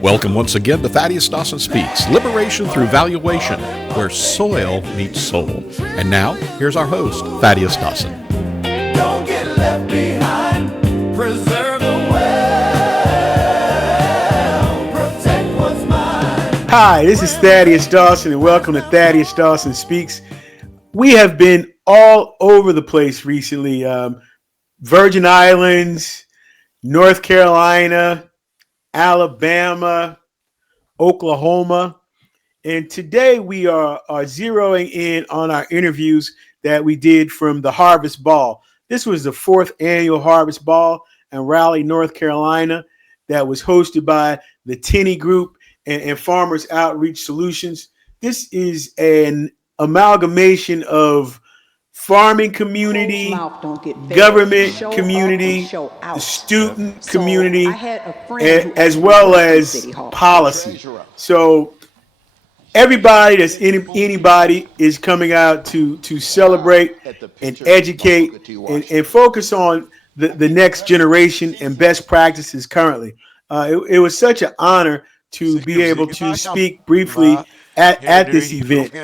Welcome once again to Thaddaus Dawson Speaks, Liberation Through Valuation, where soil meets soul. And now, here's our host, Thaddaus Dawson. Don't get left behind. Preserve the well. Protect what's mine. Hi, this is Thaddaus Dawson, and welcome to Thaddaus Dawson Speaks. We have been all over the place recently. Virgin Islands, North Carolina, Alabama, Oklahoma. And today we are zeroing in on our interviews that we did from the Harvest Ball. This was the 4th annual Harvest Ball in Raleigh, North Carolina, that was hosted by the Tenney Group and Farmers Outreach Solutions. This is an amalgamation of farming community, government community, the student community, as well as policy. So everybody anybody is coming out to celebrate and educate and focus on the next generation and best practices currently. It was such an honor to be able to speak briefly at this event.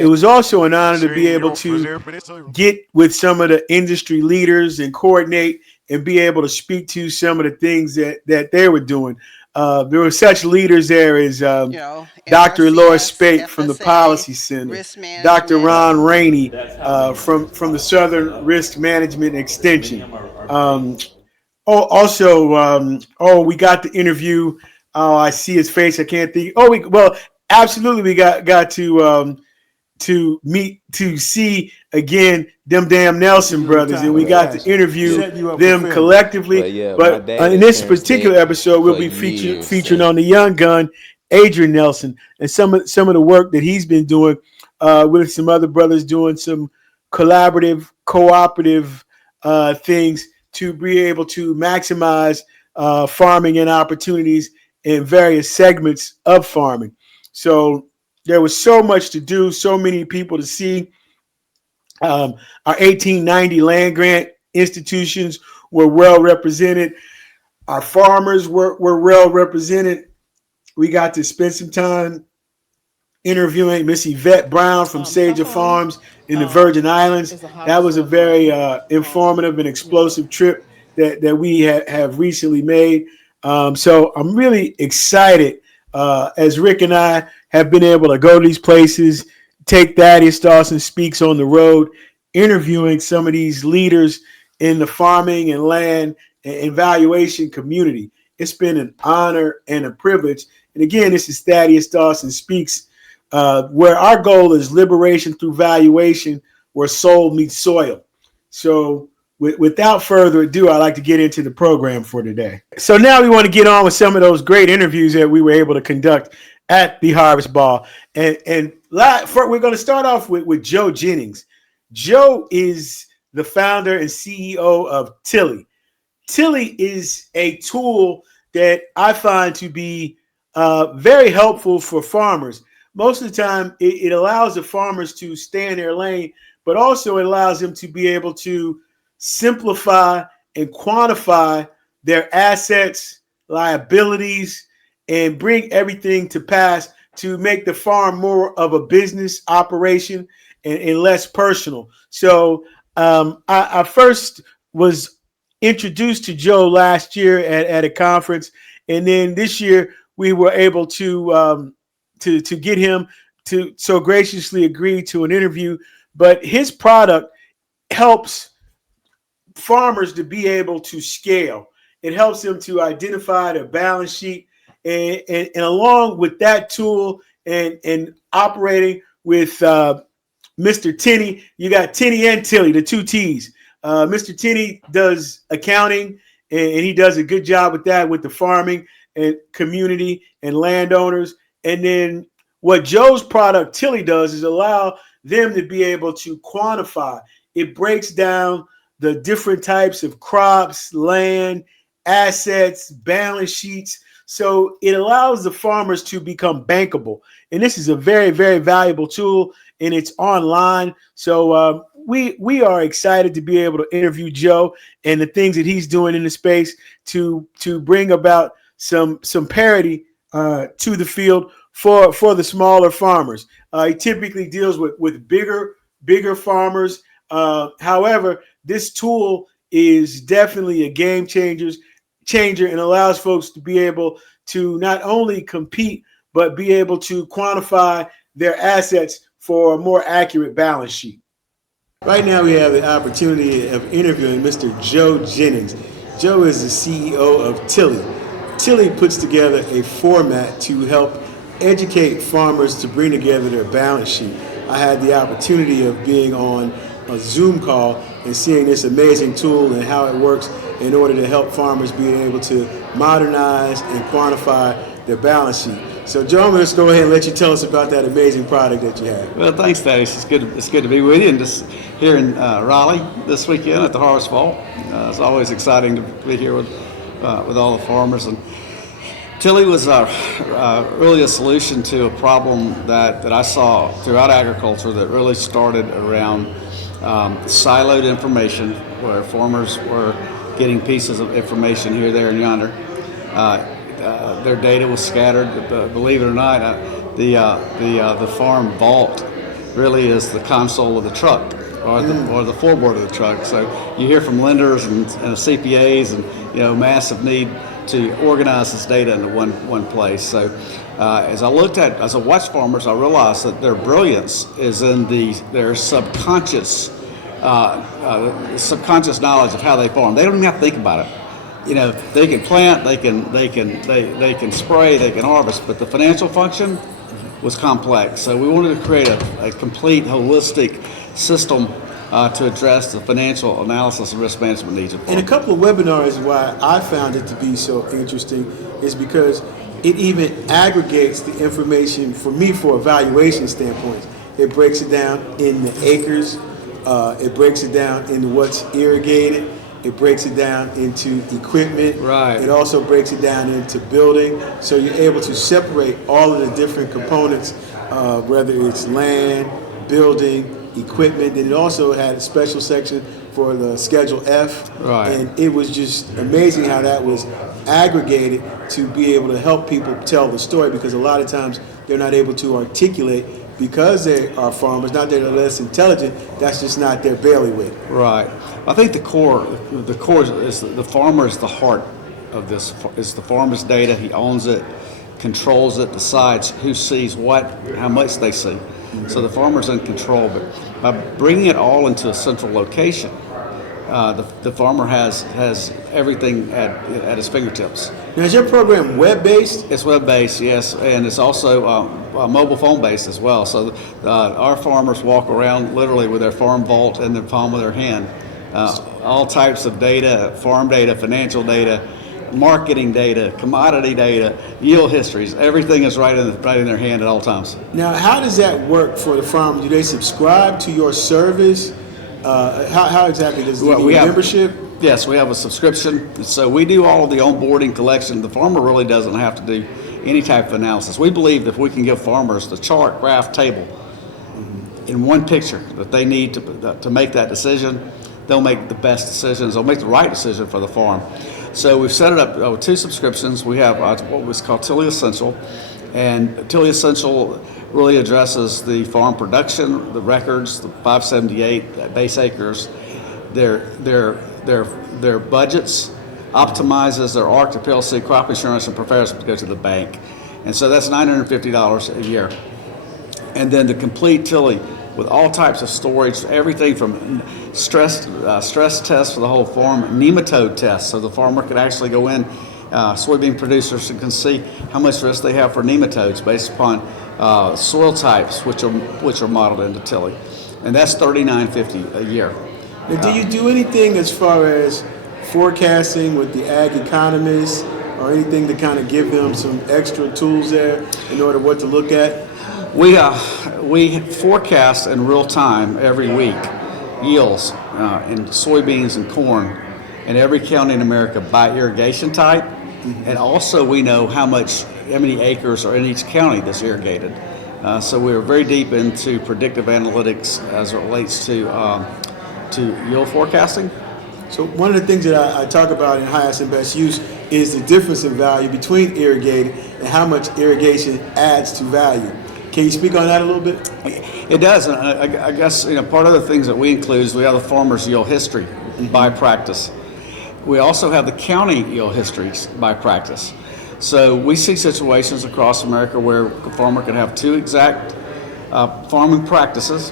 It was also an honor to be able to get with some of the industry leaders and coordinate and be able to speak to some of the things that they were doing. There were such leaders there as Dr. Elora Spate from the Policy Center, Dr. Ron Rainey from the Southern Risk Management Extension. We got the interview. Oh, I see his face. I can't think. Absolutely, we got to see again them damn Nelson brothers, and we got to interview them collectively. But in this particular episode, we'll be featuring on the young gun, Adrian Nelson, and some of the work that he's been doing with some other brothers, doing some collaborative, cooperative things to be able to maximize farming and opportunities in various segments of farming. So there was so much to do, so many people to see. Our 1890 land grant institutions were well represented. Our farmers were well represented. We got to spend some time interviewing Miss Yvette Brown from Sager Farms in the Virgin Islands. That was a very informative and explosive trip that we have recently made. So I'm really excited as Rick and I have been able to go to these places, take Thaddaus Dawson Speaks on the road, interviewing some of these leaders in the farming and land and valuation community. It's been an honor and a privilege. And again, this is Thaddaus Dawson Speaks, where our goal is liberation through valuation, where soul meets soil. So without further ado, I'd like to get into the program for today. So now we want to get on with some of those great interviews that we were able to conduct at the Harvest Ball. And we're going to start off with Joe Jennings. Joe is the founder and CEO of Tilly. Tilly is a tool that I find to be very helpful for farmers. Most of the time, it allows the farmers to stay in their lane, but also it allows them to be able to simplify and quantify their assets, liabilities, and bring everything to pass to make the farm more of a business operation and less personal. So I first was introduced to Joe last year at a conference, and then this year we were able to get him to so graciously agree to an interview. But his product helps farmers to be able to scale. It helps them to identify their balance sheet, and along with that tool and operating with Mr. Tenney, you got Tenney and Tilly, the two T's. Mr. Tenney does accounting, and he does a good job with that, with the farming and community and landowners. And then what Joe's product Tilly does is allow them to be able to quantify. It breaks down the different types of crops, land, assets, balance sheets. So it allows the farmers to become bankable. And this is a very, very valuable tool, and it's online. So we are excited to be able to interview Joe and the things that he's doing in the space to bring about some parity to the field for the smaller farmers. He typically deals with bigger farmers. However, this tool is definitely a game changer and allows folks to be able to not only compete but be able to quantify their assets for a more accurate balance sheet. Right now, we have the opportunity of interviewing Mr. Joe Jennings. Joe is the CEO of Tilly. Tilly puts together a format to help educate farmers to bring together their balance sheet. I had the opportunity of being on a Zoom call and seeing this amazing tool and how it works in order to help farmers be able to modernize and quantify their balance sheet. So, Joe, let's go ahead and let you tell us about that amazing product that you have. Well, thanks, Thaddaus. It's good to be with you, and just here in Raleigh this weekend at the Harvest Vault. It's always exciting to be here with all the farmers. And Tilly was really a solution to a problem that I saw throughout agriculture that really started around siloed information, where farmers were getting pieces of information here, there, and yonder. Their data was scattered. Believe it or not, the farm vault really is the console of the truck, or the floorboard of the truck. So you hear from lenders and CPAs, and massive need to organize this data into one place. So as I watched farmers, I realized that their brilliance is in their subconscious knowledge of how they farm. They don't even have to think about it. They can plant, they can spray, they can harvest, but the financial function was complex. So we wanted to create a complete, holistic system to address the financial analysis and risk management needs of farmers. And a couple of webinars, why I found it to be so interesting is because it even aggregates the information for me for a valuation standpoint. It breaks it down in the acres, it breaks it down into what's irrigated, it breaks it down into equipment. Right. It also breaks it down into building. So you're able to separate all of the different components, whether it's land, building, equipment. And it also had a special section for the Schedule F. Right. And it was just amazing how that was aggregated to be able to help people tell the story, because a lot of times they're not able to articulate because they are farmers, not that they're less intelligent, that's just not their bailiwick. Right. I think the core is the farmer is the heart of this. It's the farmer's data. He owns it, controls it, decides who sees what, how much they see. So the farmer's in control. But by bringing it all into a central location, the farmer has everything at his fingertips. Now, is your program web-based? It's web-based, yes, and it's also mobile phone-based as well. So our farmers walk around literally with their farm vault in the palm of their hand. All types of data, farm data, financial data, marketing data, commodity data, yield histories, everything is right in their hand at all times. Now, how does that work for the farmer? Do they subscribe to your service? How exactly does it give you a membership? Yes, we have a subscription. So we do all of the onboarding collection. The farmer really doesn't have to do any type of analysis. We believe that if we can give farmers the chart, graph, table in one picture that they need to make that decision, they'll make the best decisions. They'll make the right decision for the farm. So we've set it up with 2 subscriptions. We have what was called Tilly Essential, and Tilly Essential really addresses the farm production, the records, the 578 base acres, their budgets, optimizes their ARC to PLC, crop insurance, and prepares them to go to the bank. And so that's $950 a year. And then the complete Tilly with all types of storage, everything from stress tests for the whole farm, nematode tests, so the farmer could actually go in, soybean producers can see how much risk they have for nematodes based upon soil types, which are modeled into Tilly. And that's $39.50 a year. Now, do you do anything as far as forecasting with the ag economists or anything to kind of give them some extra tools there in order what to look at? We forecast in real time every week yields in soybeans and corn in every county in America by irrigation type, and also we know how many acres are in each county that's irrigated. So we're very deep into predictive analytics as it relates to yield forecasting. So one of the things that I talk about in highest and best use is the difference in value between irrigated and how much irrigation adds to value. Can you speak on that a little bit? It does. I guess part of the things that we include is we have the farmer's yield history by practice. We also have the county yield histories by practice. So we see situations across America where a farmer can have two exact farming practices.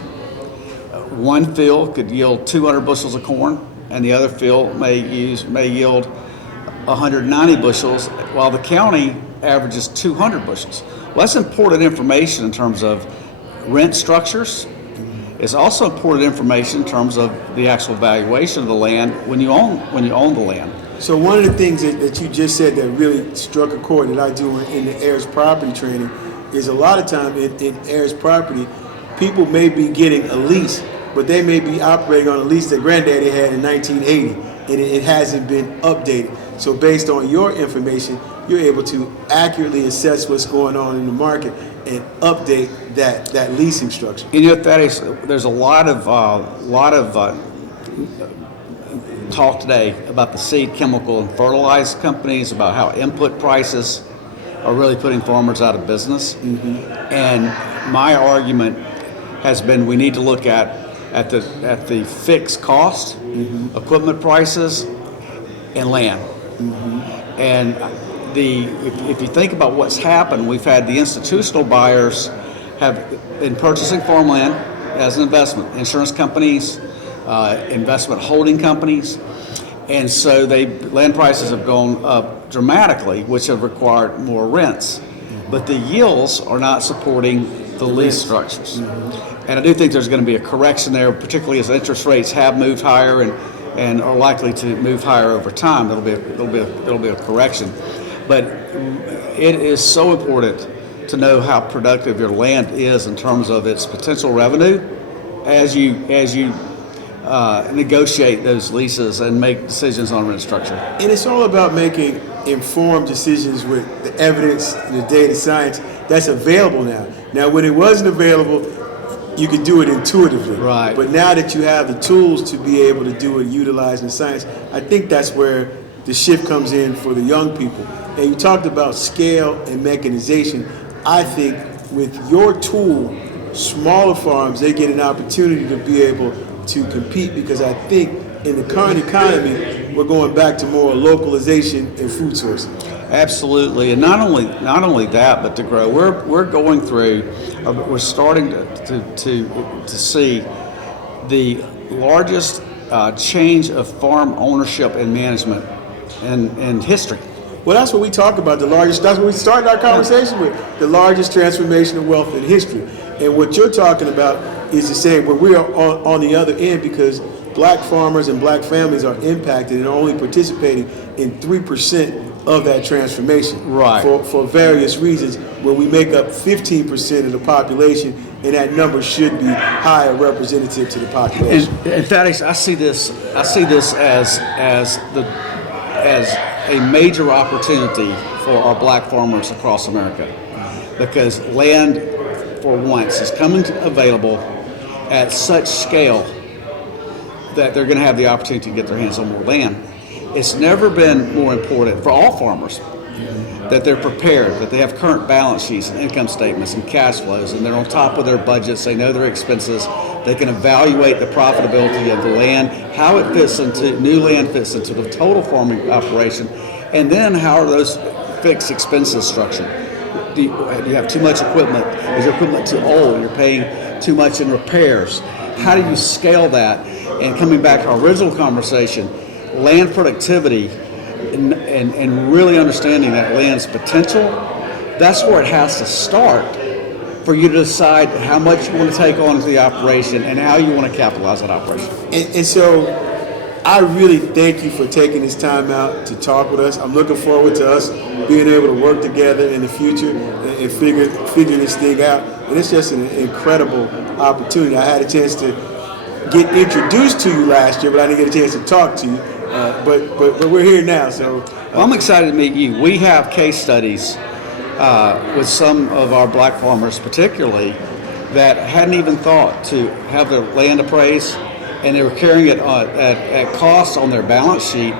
One field could yield 200 bushels of corn, and the other field may yield 190 bushels, while the county averages 200 bushels. Well, that's important information in terms of rent structures. It's also important information in terms of the actual valuation of the land when you own the land. So one of the things that you just said that really struck a chord that I do in the heirs property training is a lot of time in heirs property, people may be getting a lease, but they may be operating on a lease that granddaddy had in 1980, and it hasn't been updated. So based on your information, you're able to accurately assess what's going on in the market and update that leasing structure. There's a lot of talk today about the seed, chemical, and fertilizer companies, about how input prices are really putting farmers out of business. And my argument has been we need to look at the fixed cost, equipment prices, and land. And if you think about what's happened, we've had the institutional buyers have been purchasing farmland as an investment, insurance companies, investment holding companies, and so land prices have gone up dramatically, which have required more rents. But the yields are not supporting the lease structures. And I do think there's going to be a correction there, particularly as interest rates have moved higher and are likely to move higher over time. It'll be a correction. But it is so important to know how productive your land is in terms of its potential revenue as you negotiate those leases and make decisions on rent structure. And it's all about making informed decisions with the evidence and the data science that's available now. Now, when it wasn't available, you could do it intuitively. Right. But now that you have the tools to be able to do it utilizing science, I think that's where the shift comes in for the young people. And you talked about scale and mechanization. I think with your tool, smaller farms, they get an opportunity to be able to compete, because I think in the current economy, we're going back to more localization and food sourcing. Absolutely, and not only that, but to grow. We're going through. We're starting to see the largest change of farm ownership and management in history. Well, that's what we talk about. That's what we started our conversation with. The largest transformation of wealth in history. And what you're talking about is to say, well, we are on the other end, because black farmers and black families are impacted and are only participating in 3% of that transformation. Right. For various reasons, where we make up 15% of the population, and that number should be higher representative to the population. And Thaddaus, I see this as a major opportunity for our black farmers across America, because land, for once, is coming available at such scale that they're going to have the opportunity to get their hands on more land. It's never been more important for all farmers that they're prepared, that they have current balance sheets and income statements and cash flows, and they're on top of their budgets, they know their expenses, they can evaluate the profitability of the land, how it fits into, new land fits into the total farming operation, and then how are those fixed expenses structured? Do you have too much equipment? Is your equipment too old? You're paying too much in repairs. How do you scale that? And coming back to our original conversation, land productivity and really understanding that land's potential, that's where it has to start for you to decide how much you want to take on into the operation and how you want to capitalize that operation. And so I really thank you for taking this time out to talk with us. I'm looking forward to us being able to work together in the future and figure this thing out. And it's just an incredible opportunity. I had a chance to get introduced to you last year, but I didn't get a chance to talk to you. But we're here now, so. Well, I'm excited to meet you. We have case studies with some of our black farmers particularly that hadn't even thought to have their land appraised, and they were carrying it at cost on their balance sheet,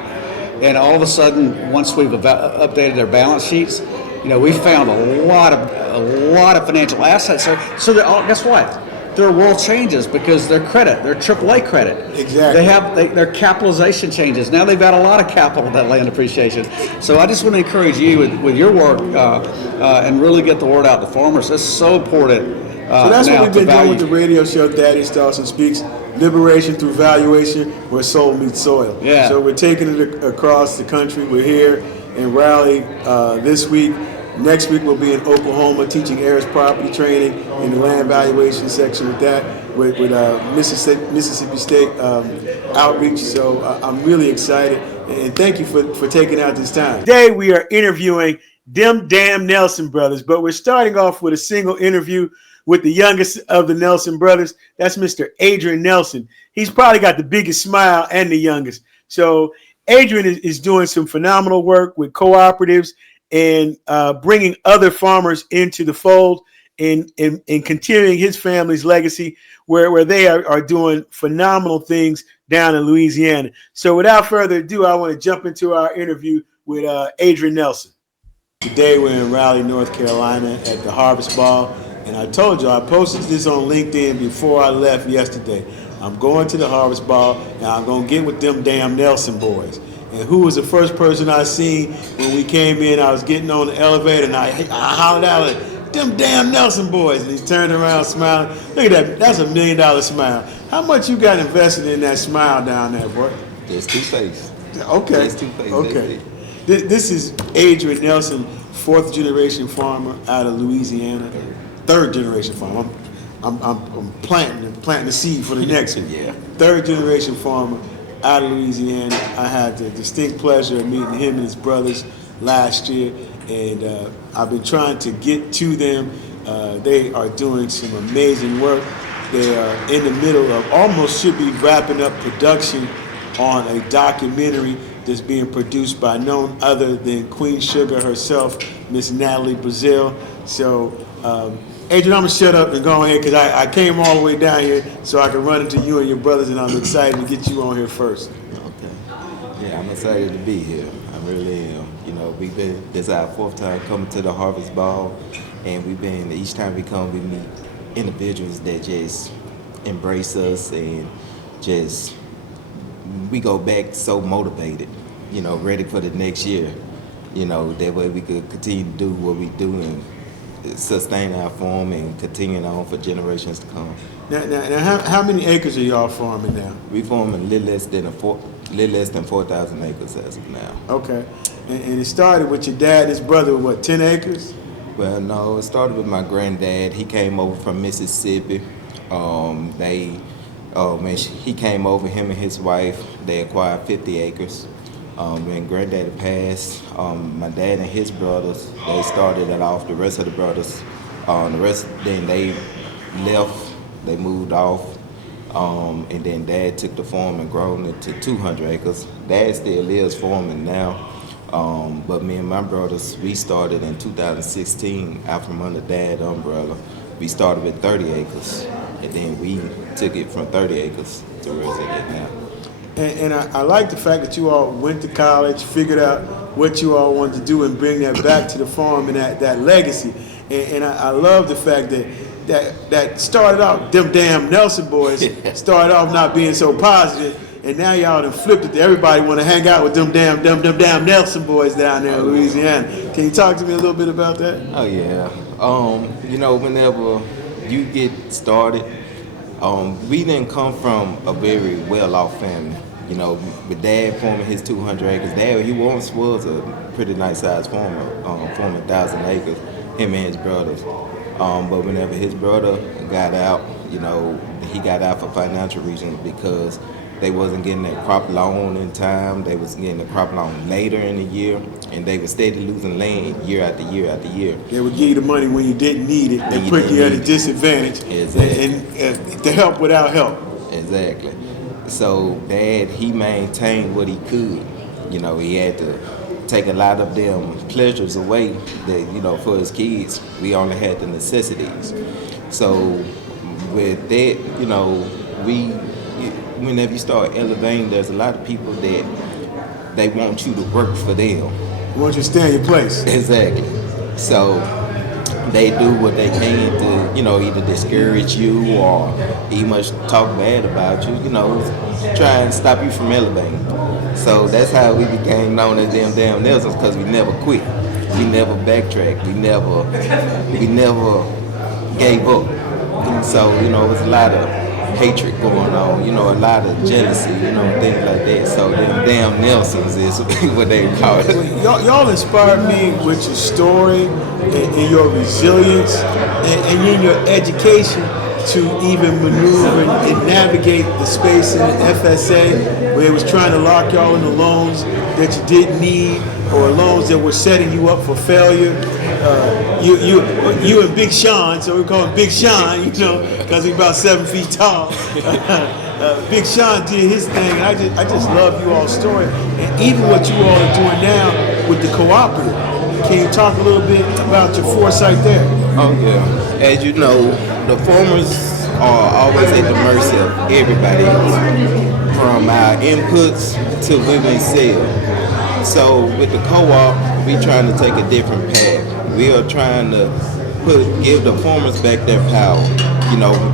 And all of a sudden, once we've updated their balance sheets, we found a lot of financial assets. So guess what? Their world changes because their credit, their AAA credit. Exactly. Their capitalization changes. Now they've got a lot of capital, that land appreciation. So I just want to encourage you with your work and really get the word out to farmers. It's so important. So that's what we've been doing with the radio show, Thaddaus Dawson Speaks, Liberation Through Valuation, where soul meets soil. Yeah. So we're taking it across the country. We're here in Raleigh this week. Next week we'll be in Oklahoma teaching heirs property training in the land valuation section with Mississippi State outreach. So I'm really excited, and thank you for taking out this time. Today we are interviewing them damn Nelson brothers, but we're starting off with a single interview with the youngest of the Nelson brothers. That's Mr. Adrian Nelson. He's probably got the biggest smile and the youngest. So Adrian is doing some phenomenal work with cooperatives and bringing other farmers into the fold and continuing his family's legacy where they are doing phenomenal things down in Louisiana. So without further ado, I want to jump into our interview with Adrian Nelson. Today we're in Raleigh, North Carolina at the Harvest Ball. And I told you, I posted this on LinkedIn before I left yesterday. I'm going to the Harvest Ball, and I'm going to get with them damn Nelson boys. And who was the first person I seen when we came in? I was getting on the elevator, and I hollered out, like, them damn Nelson boys. And he turned around smiling. Look at that. That's $1 million smile. How much you got invested in that smile down there, boy? There's two-face. Okay. There's two-face. Okay. This is Adrian Nelson, fourth generation farmer out of Louisiana. Third generation farmer. I'm planting the seed for the next one. Yeah. Third generation farmer out of Louisiana. I had the distinct pleasure of meeting him and his brothers last year, and I've been trying to get to them. They are doing some amazing work. They are in the middle of almost should be wrapping up production on a documentary that's being produced by none other than Queen Sugar herself, Miss Natalie Brazil. So, Adrian, I'm going to shut up and go ahead because I came all the way down here so I can run into you and your brothers, and I'm excited to get you on here first. Okay. Yeah, I'm excited to be here. I really am. This is our fourth time coming to the Harvest Ball, and each time we come, we meet individuals that just embrace us and just, we go back so motivated, ready for the next year. That way we could continue to do what we do and sustain our farm and continue on for generations to come. Now how many acres are y'all farming now? We farm a little less than 4,000 acres as of now. Okay. And it started with your dad and his brother with what, 10 acres? Well, no, it started with my granddad. He came over from Mississippi. When he came over, him and his wife, they acquired 50 acres. When granddaddy passed, my dad and his brothers, they started it off. The rest of the brothers, then they left, they moved off, and then dad took the farm and grown it to 200 acres. Dad still is farming now, but me and my brothers, we started in 2016 out from under dad's umbrella. We started with 30 acres, and then we took it from 30 acres to where it's at now. And I like the fact that you all went to college, figured out what you all wanted to do, and bring that back to the farm and that legacy. And I love the fact that started out, them damn Nelson boys started off not being so positive, and now y'all done flipped it to everybody want to hang out with them damn Nelson boys down there in Louisiana. Can you talk to me a little bit about that? Oh yeah. Whenever you get started, we didn't come from a very well-off family. With dad farming his 200 acres, dad, he once was a pretty nice-sized farmer, farming 1,000 acres, him and his brothers. But whenever his brother got out, he got out for financial reasons because they wasn't getting that crop loan in time. They was getting the crop loan later in the year, and they were steadily losing land year after year after year. They would give you the money when you didn't need it. They put you at a disadvantage. Exactly. And to help without help. Exactly. So dad, he maintained what he could. He had to take a lot of them pleasures away that, for his kids. We only had the necessities. So with that, whenever you start elevating, there's a lot of people that they want you to work for them. I want you to stay in your place. Exactly. So they do what they can to, either discourage you or even talk bad about you, try and stop you from elevating. So that's how we became known as them damn Nelsons, because we never quit. We never backtracked. We never gave up. So, it was a lot of hatred going on, a lot of jealousy, things like that. So them damn Nelsons is what they call it. Y'all inspired me with your story and your resilience and in your education to even maneuver and navigate the space in the FSA where it was trying to lock y'all into loans that you didn't need or loans that were setting you up for failure. You and Big Sean, so we call him Big Sean, because he's about 7 feet tall. Big Sean did his thing, and I just love you all's story, and even what you all are doing now with the cooperative. Can you talk a little bit about your foresight there? Oh yeah, as you know, the farmers are always at the mercy of everybody else, from our inputs to when we sell. So with the co-op, we trying to take a different path. We are trying to give the farmers back their power,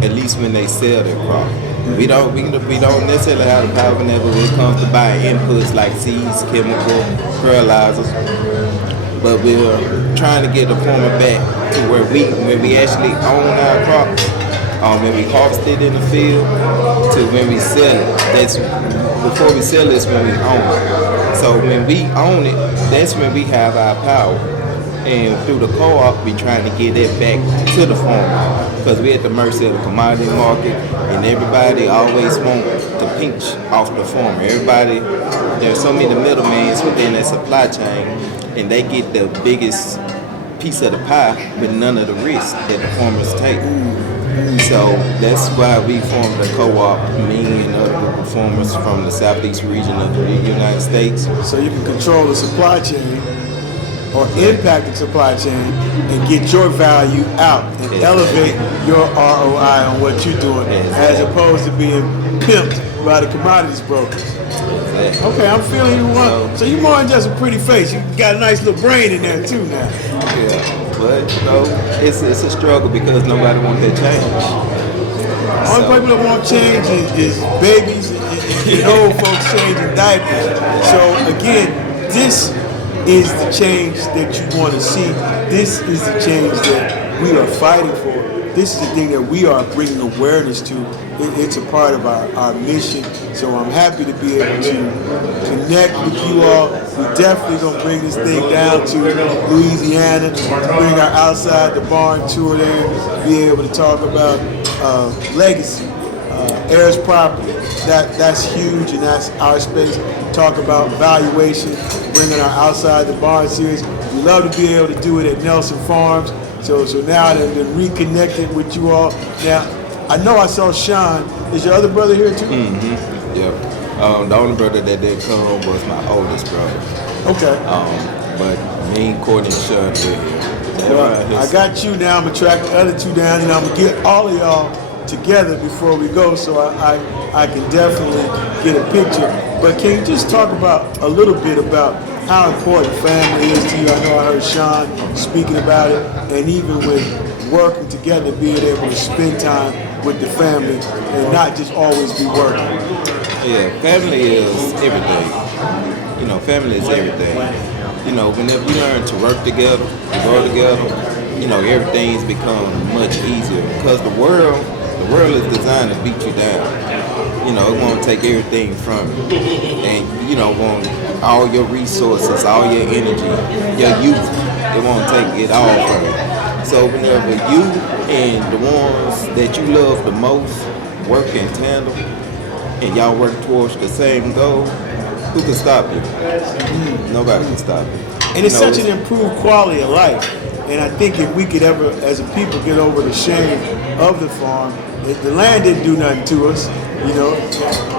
at least when they sell their crop. We don't necessarily have the power whenever it comes to buying inputs like seeds, chemical, fertilizers. But we're trying to get the farmer back to where when we actually own our crops, when we harvest it in the field, to when we sell it. Before we sell it's when we own it. So when we own it, that's when we have our power. And through the co-op, we trying to get it back to the farmer, because we're at the mercy of the commodity market, and everybody always wants to pinch off the farmer. There's so many middlemen within that supply chain, and they get the biggest piece of the pie with none of the risk that the farmers take. So that's why we formed a co-op, me and other group of farmers from the southeast region of the United States. So you can control the supply chain or impact the supply chain and get your value out and elevate your ROI on what you're doing, as opposed to being pimped by the commodities brokers. Okay, I'm feeling you one. So you're more than just a pretty face. You got a nice little brain in there too now. Yeah, but it's a struggle because nobody wants that change. Only people that want change is babies and old folks changing diapers. So again, this is the change that you want to see. This is the change that we are fighting for. This is the thing that we are bringing awareness to. It's a part of our mission. So I'm happy to be able to connect with you all. We're definitely going to bring this thing down to Louisiana, bring our Outside the Barn tour there, be able to talk about legacy, heirs property. That's huge, and that's our space. Talk about valuation, bringing our Outside the Barn series. We love to be able to do it at Nelson Farms. So now they've been reconnected with you all. Now, I know I saw Sean. Is your other brother here too? Mm-hmm. Yeah. The only brother that didn't come was my oldest brother. Okay. But me, Courtney, and Sean were here. Well, I got you now. I'm going to track the other two down, and I'm going to get all of y'all together before we go, so I can definitely get a picture. But can you just talk about a little bit about how important family is to you? I know I heard Sean speaking about it, and even with working together, being able to spend time with the family and not just always be working. Yeah, family is everything. Family is everything. Whenever you learn to work together, to grow together, everything's become much easier, because the world is designed to beat you down. It won't take everything from you, and want all your resources, all your energy, your youth. It won't take it all from you. So whenever you and the ones that you love the most work in tandem, and y'all work towards the same goal, who can stop you? Nobody can stop you. And it's such an improved quality of life. And I think if we could ever, as a people, get over the shame of the farm, the land didn't do nothing to us,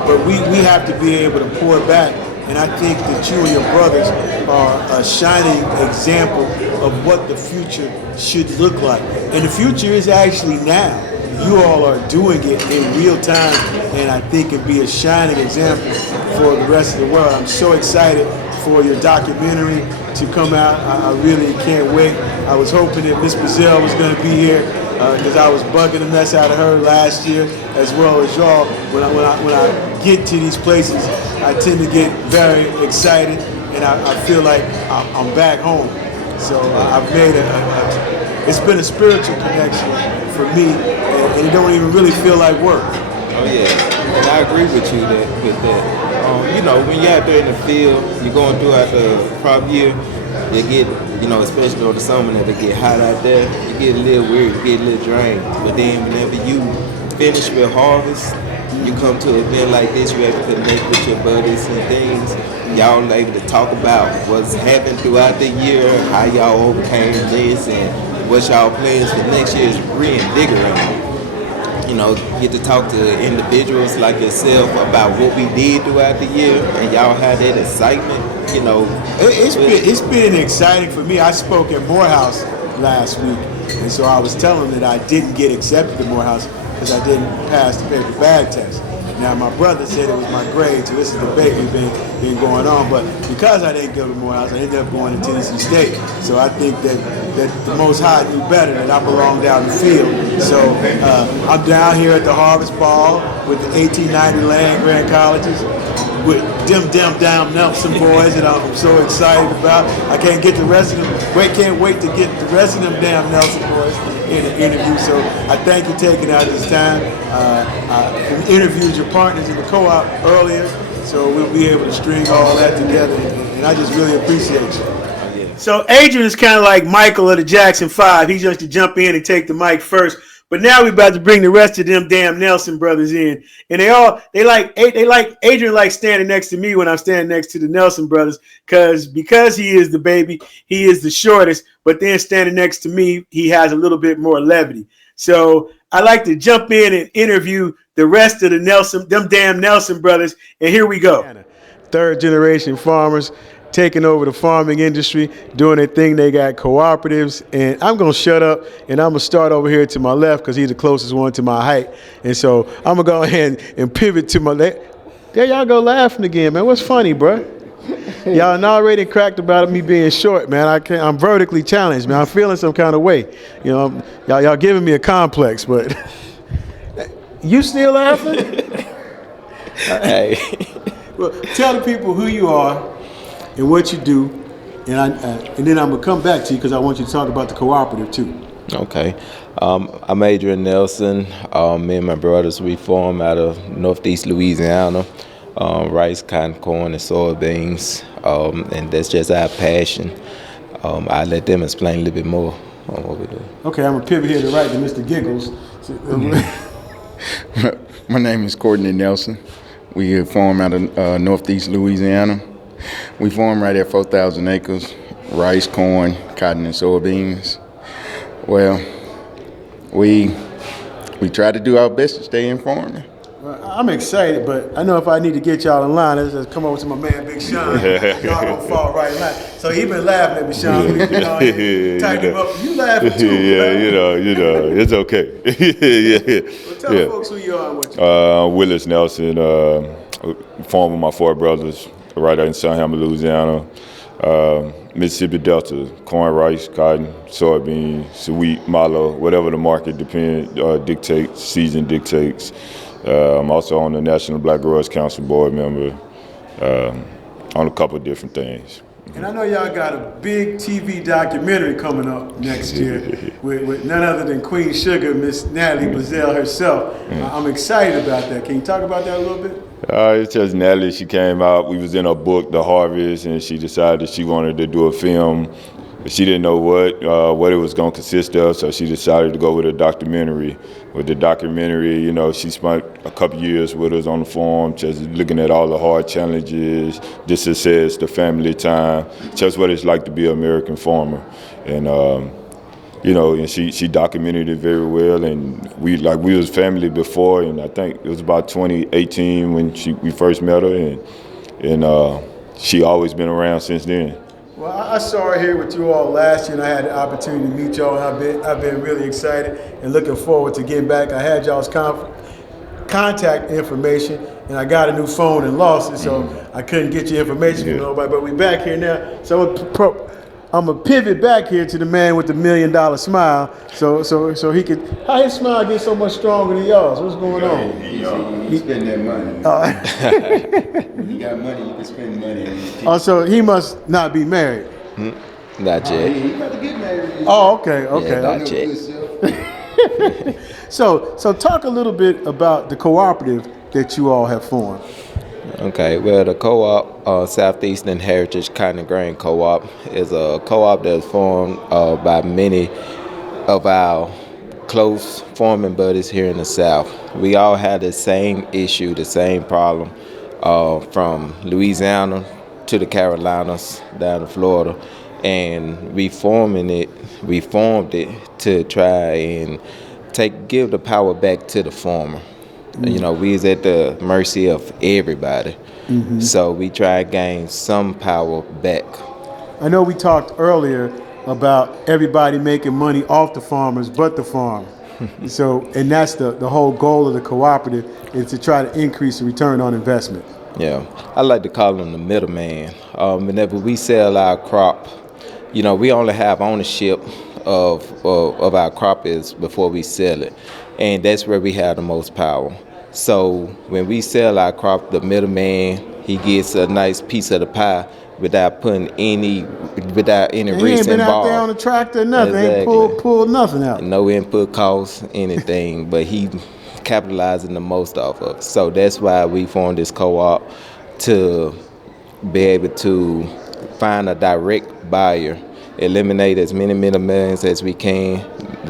but we have to be able to pour back. And I think that you and your brothers are a shining example of what the future should look like. And the future is actually now. you all are doing it in real time, and I think can be a shining example for the rest of the world. I'm so excited for your documentary to come out. I really can't wait. I was hoping that Miss Brazil was going to be here because I was bugging the mess out of her last year, as well as y'all. When I get to these places, I tend to get very excited, and I feel like I'm back home. So I've made it's been a spiritual connection for me, and it don't even really feel like work. Oh yeah, and I agree with you with that. When you're out there in the field, you're going throughout the crop year, you get, especially on the summer that it get hot out there, you get a little weird, you get a little drained. But then whenever you finish with harvest, you come to an event like this, you're able to connect with your buddies and things. Y'all able to talk about what's happened throughout the year, how y'all overcame this, and what y'all plans for next year is reinvigorating. Get to talk to individuals like yourself about what we did throughout the year, and y'all had that excitement. It's been exciting for me. I spoke at Morehouse last week, and so I was telling them that I didn't get accepted to Morehouse because I didn't pass the paper bag test. Now my brother said it was my grade, so this is a debate we've been going on. But because I didn't go to Morehouse, I ended up going to Tennessee State. So I think that the Most High knew better that I belonged out in the field. So I'm down here at the Harvest Ball with the 1890 land-grant colleges, with them damn Nelson boys that I'm so excited about. I can't get the rest of them. Can't wait to get the rest of them damn Nelson boys in the interview. So I thank you for taking out this time. We interviewed your partners in the co-op earlier, so we'll be able to string all that together. And I just really appreciate you. So Adrian is kind of like Michael of the Jackson 5. He just to jump in and take the mic first. But now we're about to bring the rest of them damn Nelson brothers in, and they like Adrian likes standing next to me when I'm standing next to the Nelson brothers, because he is the baby, he is the shortest. But then standing next to me, he has a little bit more levity. So I like to jump in and interview the rest of them damn Nelson brothers, and here we go. Third generation farmers taking over the farming industry, doing their thing. They got cooperatives, and I'm going to shut up, and I'm going to start over here to my left because he's the closest one to my height. And so I'm going to go ahead and pivot to my left. There y'all go laughing again, man. What's funny, bro? Y'all already cracked about me being short, man. I'm vertically challenged, man. I'm feeling some kind of way. Y'all giving me a complex, but you still laughing? Hey. Well, tell the people who you are and what you do, and then I'm gonna come back to you because I want you to talk about the cooperative too. Okay, I'm Adrian Nelson. Me and my brothers, we form out of Northeast Louisiana. Rice, cotton, corn, and soybeans, and that's just our passion. I'll let them explain a little bit more on what we do. Okay, I'm gonna pivot here to right to Mr. Giggles. My name is Courtney Nelson. We farm out of Northeast Louisiana. We farm right at 4,000 acres, rice, corn, cotton, and soybeans. Well, we try to do our best to stay in farming. I'm excited, but I know if I need to get y'all in line, let's just come over to my man, Big Sean. Y'all gonna fall right in line. So he been laughing at me, Sean. Tighten him up. You laughing too. Yeah, it's okay. Yeah. Well, tell folks who you are and what you do. Willis Nelson, farm with my four brothers, right out in Sunhammer, Louisiana. Mississippi Delta, corn, rice, cotton, soybeans, wheat, mallow, whatever the market dictates, season dictates. I'm also on the National Black Growers Council board member on a couple of different things. And I know y'all got a big TV documentary coming up next year with none other than Queen Sugar, Miss Natalie Bazell herself. I'm excited about that. Can you talk about that a little bit? It's just Natalie. She came out. We was in her book, The Harvest, and she decided she wanted to do a film. She didn't know what it was going to consist of, so she decided to go with a documentary. With the documentary, she spent a couple years with us on the farm, just looking at all the hard challenges, the success, the family time, just what it's like to be an American farmer. And and she documented it very well. And we was family before, and I think it was about 2018 when we first met her, and she always been around since then. Well, I started here with you all last year, and I had the opportunity to meet y'all, and I've been really excited and looking forward to getting back. I had y'all's contact information, and I got a new phone and lost it, so I couldn't get your information from nobody. But we back here now, so I'm gonna pivot back here to the man with the $1 million smile, so he could. How his smile get so much stronger than y'all's? What's going on? He spend that money. When you got money, you can spend money. Oh, so he must not be married. Not yet. He about to get married. Oh, okay. Yeah, not yet. So talk a little bit about the cooperative that you all have formed. Okay, well, the co-op, Southeastern Heritage Cotton and Grain Co-op, is a co-op that is formed by many of our close farming buddies here in the South. We all have the same issue, the same problem, from Louisiana to the Carolinas down to Florida, and we formed it to try and give the power back to the farmer. You know, we is at the mercy of everybody. So we try to gain some power back. I know we talked earlier about everybody making money off the farmers but the farm. And that's the whole goal of the cooperative, is to try to increase the return on investment. Yeah, I like to call them the middleman. Whenever we sell our crop, you know, we only have ownership of our crop is before we sell it. And that's where we have the most power. So when we sell our crop, the middleman, he gets a nice piece of the pie without any risk involved. He ain't been out there on the tractor, nothing. Exactly. Ain't pulled nothing out. No input costs, anything, but he capitalizing the most off of it. So that's why we formed this co-op, to be able to find a direct buyer, eliminate as many middlemen as we can,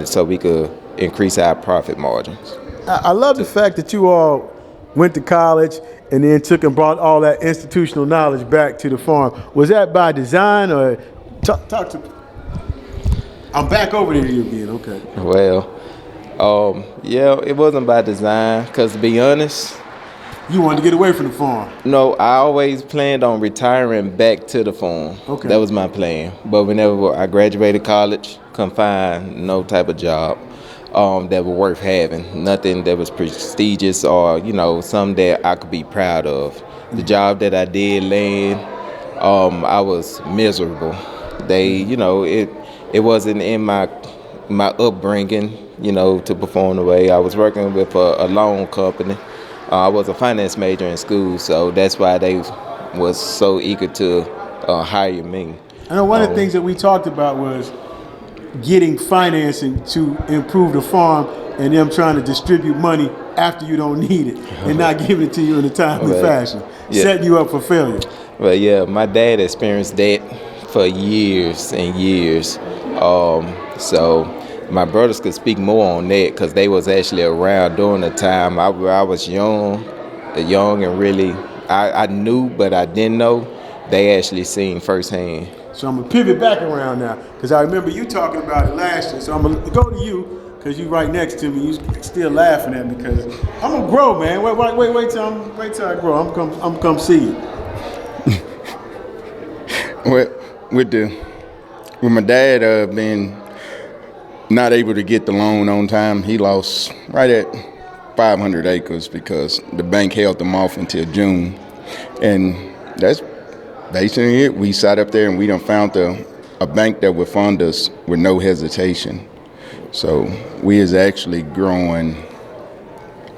so we could increase our profit margins. I love the fact that you all went to college and then took and brought all that institutional knowledge back to the farm. Was that by design, or talk to me? I'm back over there to you again, okay. Well, yeah, it wasn't by design, because to be honest, you wanted to get away from the farm. No, I always planned on retiring back to the farm. Okay. That was my plan. But whenever I graduated college, couldn't find no type of job that was worth having. Nothing that was prestigious, or, you know, something that I could be proud of. The job that I did land, I was miserable. You know, it wasn't in my upbringing, you know, to perform the way. I was working with a loan company. I was a finance major in school, so that's why they was so eager to hire me. I know one of the things that we talked about was getting financing to improve the farm, and them trying to distribute money after you don't need it and not giving it to you in a timely fashion, setting you up for failure. Well, yeah, my dad experienced that for years and years. So my brothers could speak more on that, because they was actually around during the time I was young and really, I knew, but I didn't know. They actually seen firsthand. So I'm gonna pivot back around now, because I remember you talking about it last year. So I'm gonna go to you, because you right next to me. You still laughing at me, because I'm gonna grow, man. Wait till I grow. I'm come see you. With my dad being not able to get the loan on time, he lost right at 500 acres because the bank held them off until June. And that's basically it. We sat up there and we done found a bank that would fund us with no hesitation. So we is actually growing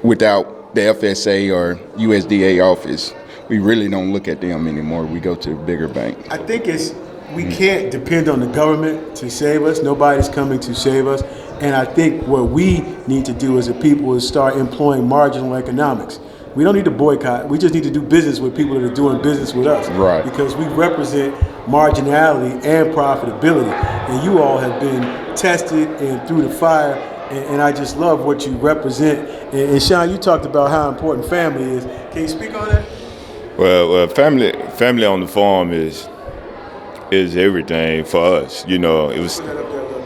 without the FSA or USDA office. We really don't look at them anymore. We go to a bigger bank. I think we can't depend on the government to save us. Nobody's coming to save us. And I think what we need to do as a people is start employing marginal economics. We don't need to boycott. We just need to do business with people that are doing business with us. Right. Because we represent marginality and profitability. And you all have been tested and through the fire. And I just love what you represent. And Sean, you talked about how important family is. Can you speak on that? Well, family on the farm is everything for us. You know, it was.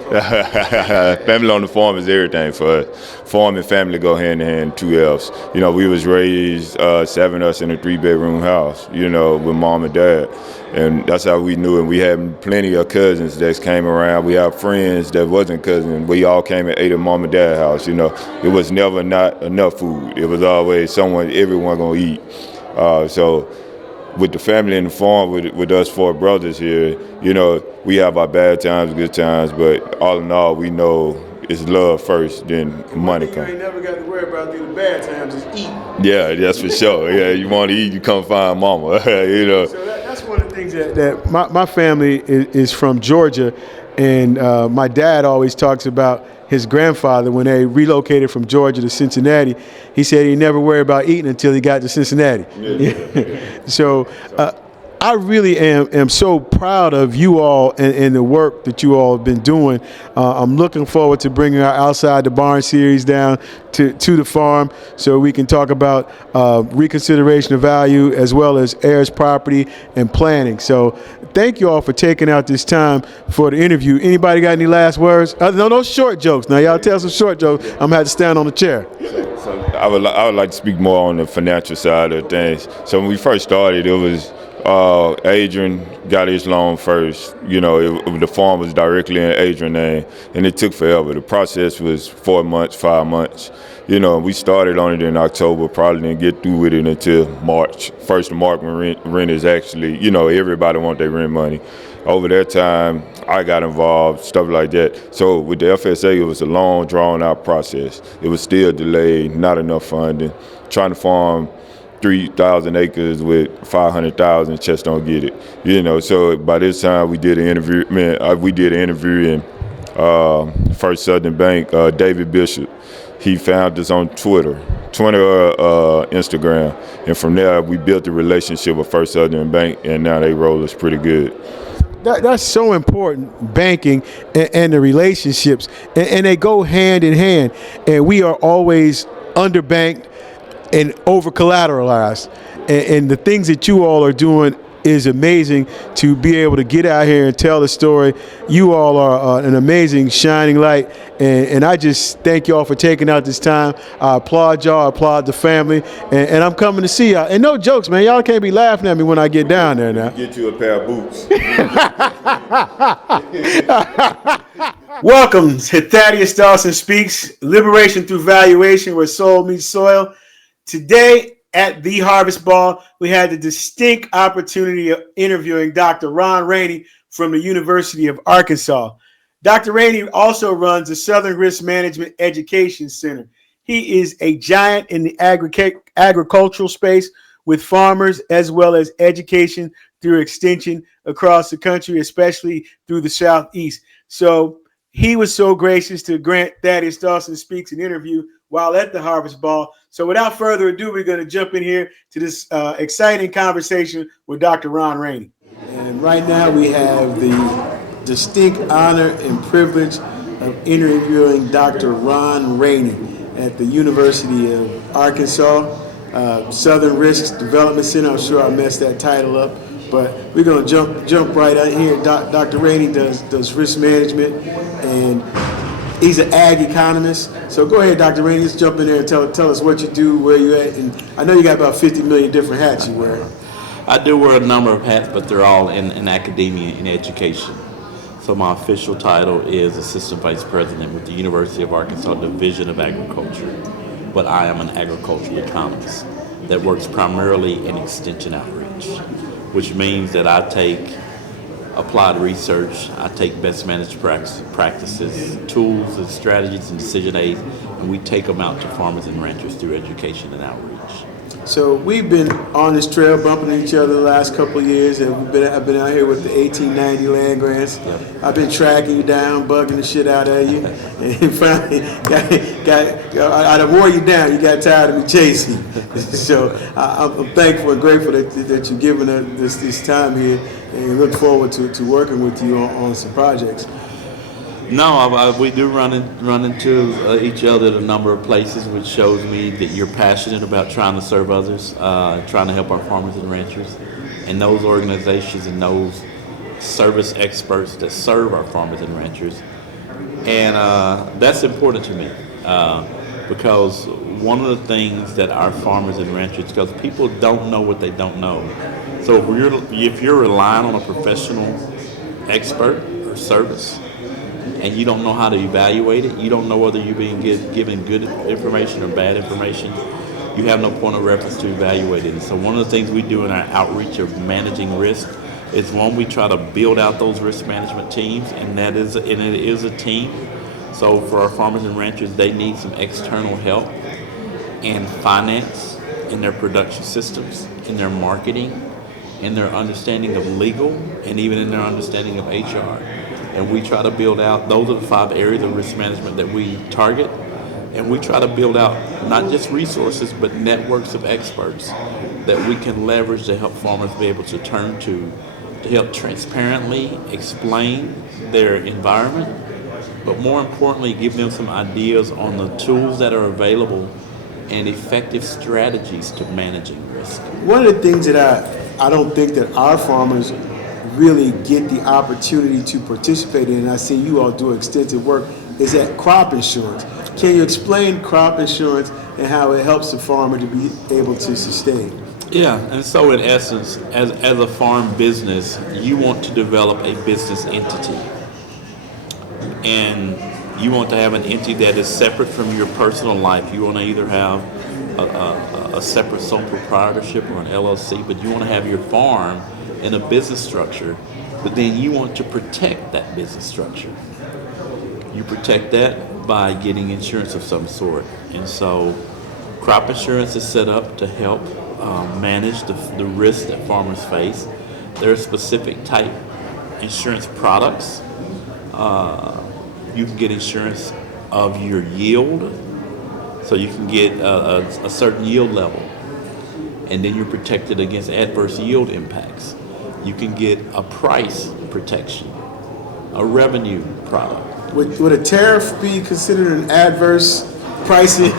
Family on the farm is everything for us. Farm and family go hand in hand, 2 F's. You know, we was raised 7 of us in a 3-bedroom house, you know, with mom and dad. And that's how we knew it. We had plenty of cousins that came around. We have friends that wasn't cousins. We all came and ate at mom and dad's house, you know. It was never not enough food. It was always everyone gonna eat. So with the family and the farm, with us 4 brothers here, you know, we have our bad times, good times, but all in all, we know it's love first, then money comes. You ain't never got to worry about through the bad times is eat. Yeah, that's for sure. Yeah, you want to eat, you come find mama, you know. So that's one of the things that my family is from Georgia, and my dad always talks about his grandfather when they relocated from Georgia to Cincinnati. He said he never worried about eating until he got to Cincinnati. Yeah. So I really am so proud of you all and the work that you all have been doing. I'm looking forward to bringing our Outside the Barn series down to the farm so we can talk about reconsideration of value as well as heirs property and planning. So thank you all for taking out this time for the interview. Anybody got any last words? No short jokes. Now y'all tell some short jokes. I'm gonna have to stand on the chair. So I would like to speak more on the financial side of things. So when we first started, it was Adrian got his loan first. You know, the farm was directly in Adrian's name, and it took forever. The process was 4 months, 5 months. You know, we started on it in October, probably didn't get through with it until March. 1st of March when rent is actually, you know, everybody want their rent money. Over that time, I got involved, stuff like that. So with the FSA, it was a long, drawn-out process. It was still delayed, not enough funding. Trying to farm 3,000 acres with 500,000 just don't get it, you know. So by this time we did an interview. We did an interview in First Southern Bank. David Bishop, he found us on Twitter, Instagram, and from there we built a relationship with First Southern Bank, and now they roll us pretty good. That's so important, banking and the relationships, and they go hand in hand. And we are always underbanked and over collateralized, and the things that you all are doing is amazing to be able to get out here and tell the story. You all are an amazing shining light, and I just thank you all for taking out this time. I applaud y'all, I applaud the family, and I'm coming to see y'all. And no jokes, man, y'all can't be laughing at me when I get down there now. Get you a pair of boots. Welcome to Thaddaus Dawson Speaks, Liberation Through Valuation, where soul meets soil. Today at the Harvest Ball, we had the distinct opportunity of interviewing Dr. Ron Rainey from the University of Arkansas. Dr. Rainey also runs the Southern Risk Management Education Center. He is a giant in the agricultural space with farmers as well as education through extension across the country, especially through the Southeast. So he was so gracious to grant Thaddaus Dawson Speaks an interview while at the Harvest Ball. So without further ado, we're going to jump in here to this exciting conversation with Dr. Ron Rainey. And right now we have the distinct honor and privilege of interviewing Dr. Ron Rainey at the University of Arkansas, Southern Risk Development Center. I'm sure I messed that title up, but we're going to jump right out here. Dr. Rainey does risk management, and he's an ag economist. So go ahead, Dr. Rainey, let's jump in there and tell us what you do, where you at. And I know you got about 50 million different hats you wear. I do wear a number of hats, but they're all in academia and education. So my official title is Assistant Vice President with the University of Arkansas Division of Agriculture. But I am an agricultural economist that works primarily in extension outreach, which means that I take applied research, I take best managed practices, tools and strategies and decision aids, and we take them out to farmers and ranchers through education and outreach. So we've been on this trail bumping each other the last couple of years, and I've been out here with the 1890 land grants. Yep. I've been tracking you down, bugging the shit out of you, and finally I wore you down. You got tired of me chasing. So I'm thankful and grateful that you're giving us this time here, and look forward to working with you on some projects. No, we do run into each other at a number of places, which shows me that you're passionate about trying to serve others, trying to help our farmers and ranchers. And those organizations and those service experts that serve our farmers and ranchers And that's important to me because one of the things that our farmers and ranchers, because people don't know what they don't know. So if you're relying on a professional expert or service, and you don't know how to evaluate it, you don't know whether you're being given good information or bad information, you have no point of reference to evaluate it. And so one of the things we do in our outreach of managing risk is, one, we try to build out those risk management teams, and it is a team. So for our farmers and ranchers, they need some external help in finance, in their production systems, in their marketing, in their understanding of legal, and even in their understanding of HR. And we try to build out, those are the 5 areas of risk management that we target. And we try to build out not just resources, but networks of experts that we can leverage to help farmers be able to turn to help transparently explain their environment, but more importantly, give them some ideas on the tools that are available and effective strategies to managing risk. One of the things that I don't think that our farmers really get the opportunity to participate in, and I see you all do extensive work, is that crop insurance. Can you explain crop insurance and how it helps the farmer to be able to sustain? Yeah, and so in essence, as a farm business, you want to develop a business entity. And you want to have an entity that is separate from your personal life. You want to either have a separate sole proprietorship or an LLC, but you want to have your farm in a business structure, but then you want to protect that business structure. You protect that by getting insurance of some sort. And so crop insurance is set up to help manage the risks that farmers face. There are specific type insurance products. You can get insurance of your yield, so you can get a certain yield level, and then you're protected against adverse yield impacts. You can get a price protection, a revenue product. Would a tariff be considered an adverse pricing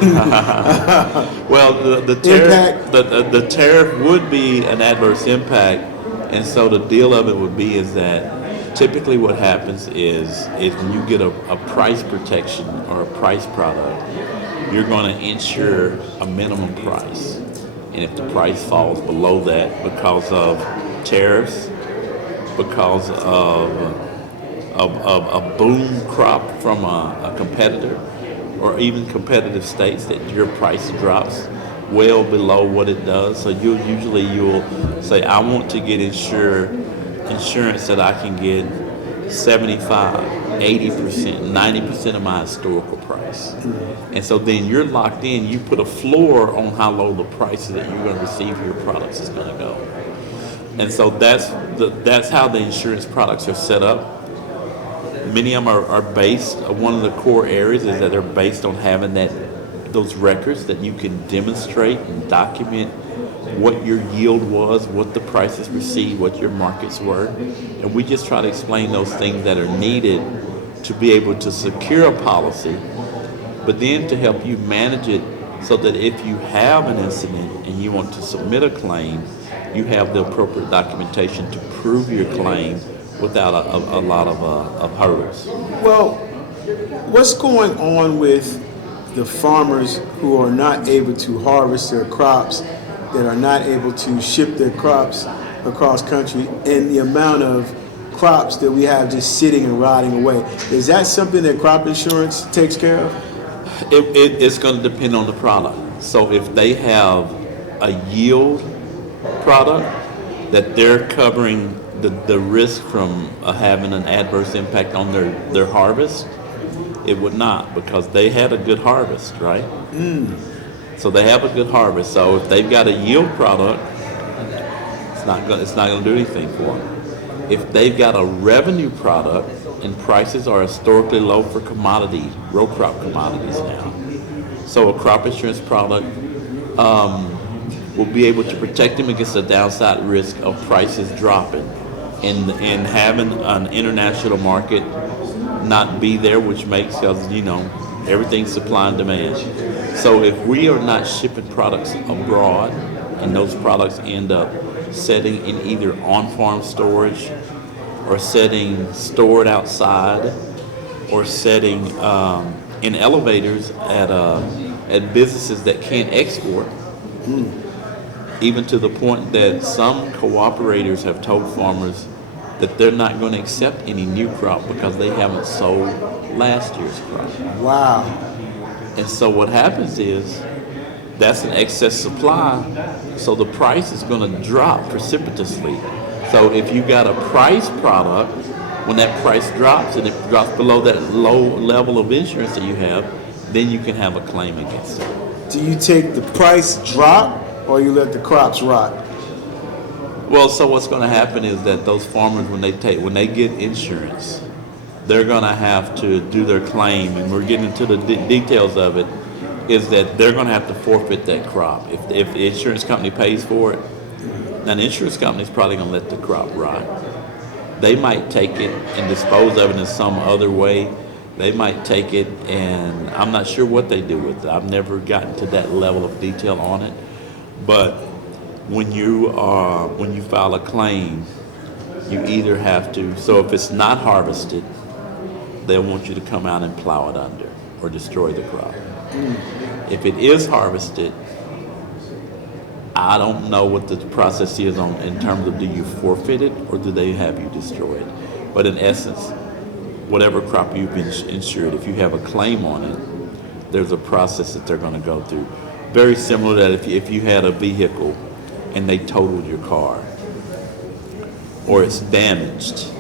well, the tariff, the tariff would be an adverse impact, and so the deal of it would be is that typically what happens is when you get a price protection or a price product, you're going to insure a minimum price. And if the price falls below that because of tariffs, because of a boom crop from a competitor, or even competitive states, that your price drops well below what it does. So you'll say, I want to get insurance that I can get 75, 80%, 90% of my historical price. And so then you're locked in. You put a floor on how low the prices that you're going to receive for your products is going to go. And so that's how the insurance products are set up. Many of them are based, one of the core areas is that they're based on having those records that you can demonstrate and document what your yield was, what the prices received, what your markets were. And we just try to explain those things that are needed to be able to secure a policy, but then to help you manage it so that if you have an incident and you want to submit a claim, you have the appropriate documentation to prove your claim without a lot of hurdles. Well, what's going on with the farmers who are not able to harvest their crops, that are not able to ship their crops across country, and the amount of crops that we have just sitting and rotting away? Is that something that crop insurance takes care of? It's going to depend on the product. So if they have a yield product that they're covering the risk from having an adverse impact on their harvest, it would not, because they had a good harvest, right? So they have a good harvest. So if they've got a yield product, it's not going to do anything for them. If they've got a revenue product and prices are historically low for commodities, row crop commodities now, so a crop insurance product will be able to protect them against the downside risk of prices dropping and having an international market not be there, which makes, because everything's supply and demand. So if we are not shipping products abroad and those products end up setting in either on-farm storage or setting stored outside, or setting in elevators at businesses that can't export. Even to the point that some cooperators have told farmers that they're not going to accept any new crop because they haven't sold last year's crop. Wow. And so what happens is that's an excess supply, so the price is going to drop precipitously. So if you got a price product, when that price drops and it drops below that low level of insurance that you have, then you can have a claim against it. Do you take the price drop or you let the crops rot? Well, so what's going to happen is that those farmers, when they get insurance, they're going to have to do their claim, and we're getting into the details of it, is that they're going to have to forfeit that crop. If the insurance company pays for it, then the insurance company is probably going to let the crop rot. They might take it and dispose of it in some other way. They might take it, and I'm not sure what they do with it. I've never gotten to that level of detail on it. But when you file a claim, you either have to, so if it's not harvested, they'll want you to come out and plow it under or destroy the crop. If it is harvested, I don't know what the process is in terms of do you forfeit it or do they have you destroy it. But in essence, whatever crop you've been insured, if you have a claim on it, there's a process that they're going to go through. Very similar to that if you had a vehicle and they totaled your car or it's damaged,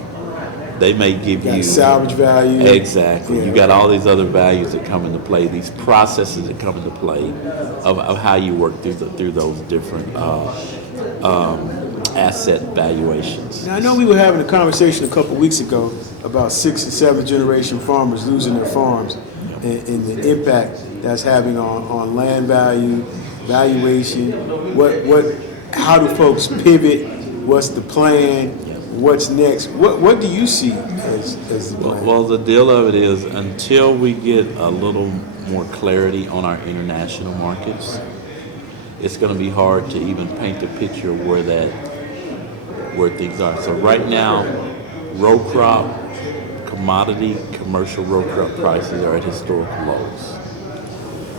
they may give you salvage value. Exactly. Yeah. You got all these other values that come into play, these processes that come into play of how you work through those different asset valuations. Now, I know we were having a conversation a couple weeks ago about 6th and 7th generation farmers losing their farms and the impact that's having on land value, valuation. How do folks pivot? What's the plan? What's next? What do you see as the plan? Well, the deal of it is until we get a little more clarity on our international markets, it's going to be hard to even paint a picture of where things are. So right now, row crop, commodity, commercial row crop prices are at historical lows.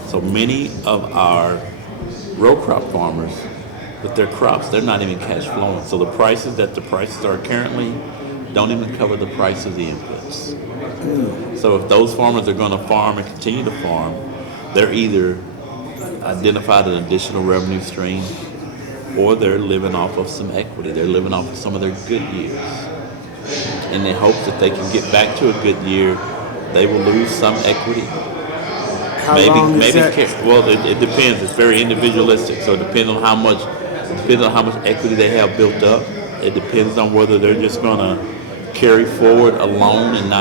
So many of our row crop farmers, with their crops, they're not even cash flowing. So the prices are currently don't even cover the price of the inputs. So if those farmers are going to farm and continue to farm, they're either identified an additional revenue stream or they're living off of some equity. They're living off of some of their good years. In the hopes that they can get back to a good year, they will lose some equity. Well, it depends. It's very individualistic. So it depends on how much equity they have built up. It depends on whether they're just going to carry forward a loan and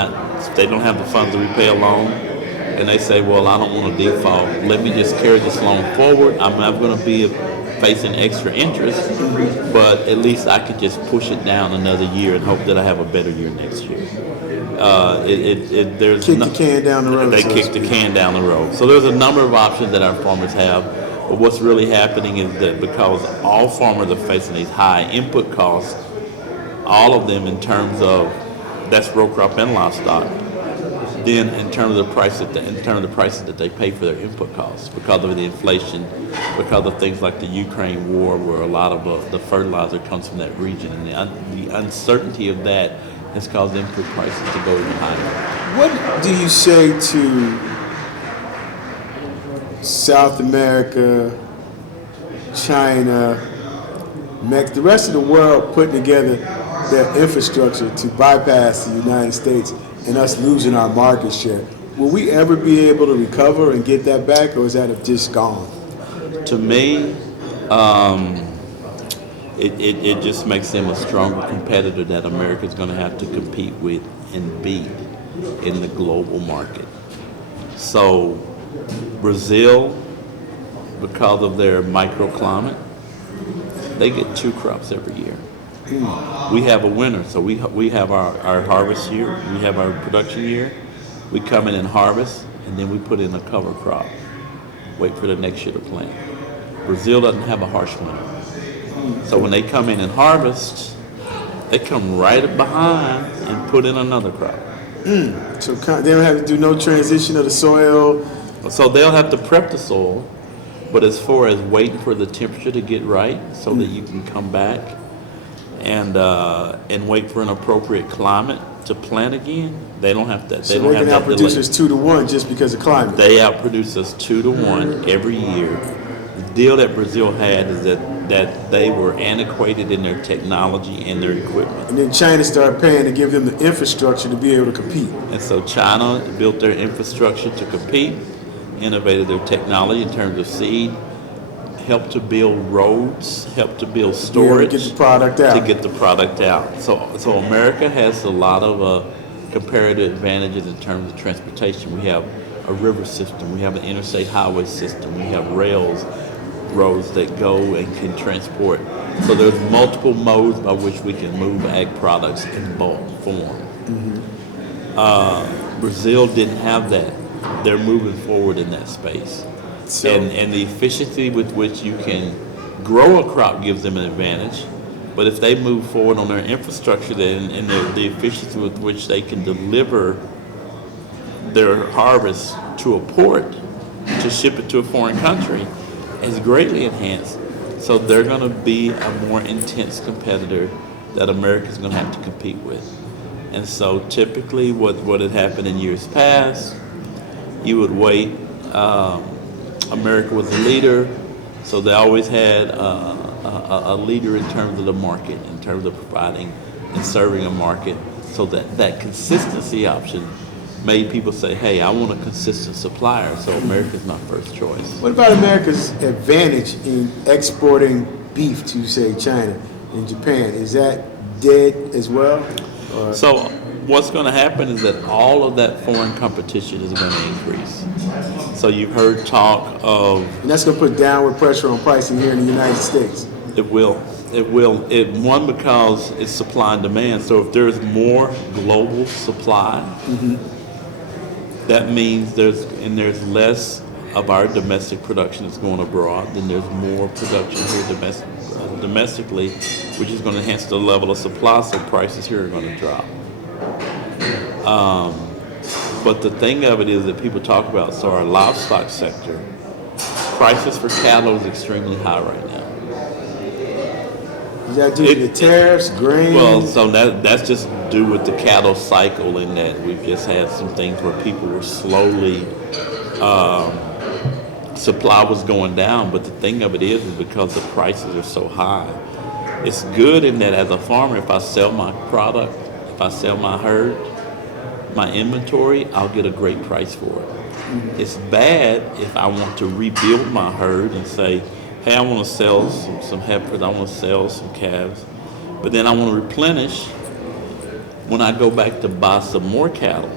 if they don't have the funds to repay a loan, and they say, well, I don't want to default. Let me just carry this loan forward. I'm not going to be facing extra interest, but at least I could just push it down another year and hope that I have a better year next year. The can down the road. They kick the can down the road. So there's a number of options that our farmers have. But what's really happening is that because all farmers are facing these high input costs, all of them in terms of that's row crop and livestock, then in terms of the prices that they pay for their input costs because of the inflation, because of things like the Ukraine war, where a lot of the fertilizer comes from that region, and the uncertainty of that has caused input prices to go even higher. What do you say to South America, China, the rest of the world putting together their infrastructure to bypass the United States and us losing our market share? Will we ever be able to recover and get that back, or is that just gone? To me, it just makes them a stronger competitor that America's going to have to compete with and beat in the global market. So Brazil, because of their microclimate, they get 2 crops every year. We have a winter, so we have our harvest year, we have our production year, we come in and harvest, and then we put in a cover crop, wait for the next year to plant. Brazil doesn't have a harsh winter. So when they come in and harvest, they come right behind and put in another crop. So they don't have to do no transition of the soil. So they'll have to prep the soil, but as far as waiting for the temperature to get right so that you can come back and wait for an appropriate climate to plant again, they don't have that. So they can outproduce us 2-1 just because of climate. They outproduce us 2-1 every year. The deal that Brazil had is that they were antiquated in their technology and their equipment. And then China started paying to give them the infrastructure to be able to compete. And so China built their infrastructure to compete, innovated their technology in terms of seed, helped to build roads, helped to build storage to get the product out. To get the product out. So America has a lot of comparative advantages in terms of transportation. We have a river system, we have an interstate highway system, we have roads that go and can transport. So there's multiple modes by which we can move ag products in bulk form. Brazil didn't have that. They're moving forward in that space. So, and the efficiency with which you can grow a crop gives them an advantage. But if they move forward on their infrastructure then, and the efficiency with which they can deliver their harvest to a port to ship it to a foreign country is greatly enhanced. So they're going to be a more intense competitor that America's going to have to compete with. And so typically what had happened in years past, you would wait. America was a leader, so they always had a leader in terms of the market, in terms of providing and serving a market. So that consistency option made people say, hey, I want a consistent supplier, so America's my first choice. What about America's advantage in exporting beef to, say, China and Japan? Is that dead as well? So what's going to happen is that all of that foreign competition is going to increase. So you've heard talk of... And that's going to put downward pressure on pricing here in the United States. It will. One, because it's supply and demand. So if there's more global supply, that means there's less of our domestic production that's going abroad, then there's more production here domestically, which is going to enhance the level of supply, so prices here are going to drop. But the thing of it is that people talk about, so our livestock sector, prices for cattle is extremely high right now. Is that due to the tariffs, grain? Well, so that's just due with the cattle cycle in that we've just had some things where people were slowly, supply was going down, but the thing of it is because the prices are so high, it's good in that as a farmer, if I sell my product, if I sell my herd, my inventory, I'll get a great price for it. It's bad if I want to rebuild my herd and say, hey, I want to sell some heifers, I want to sell some calves, but then I want to replenish. When I go back to buy some more cattle,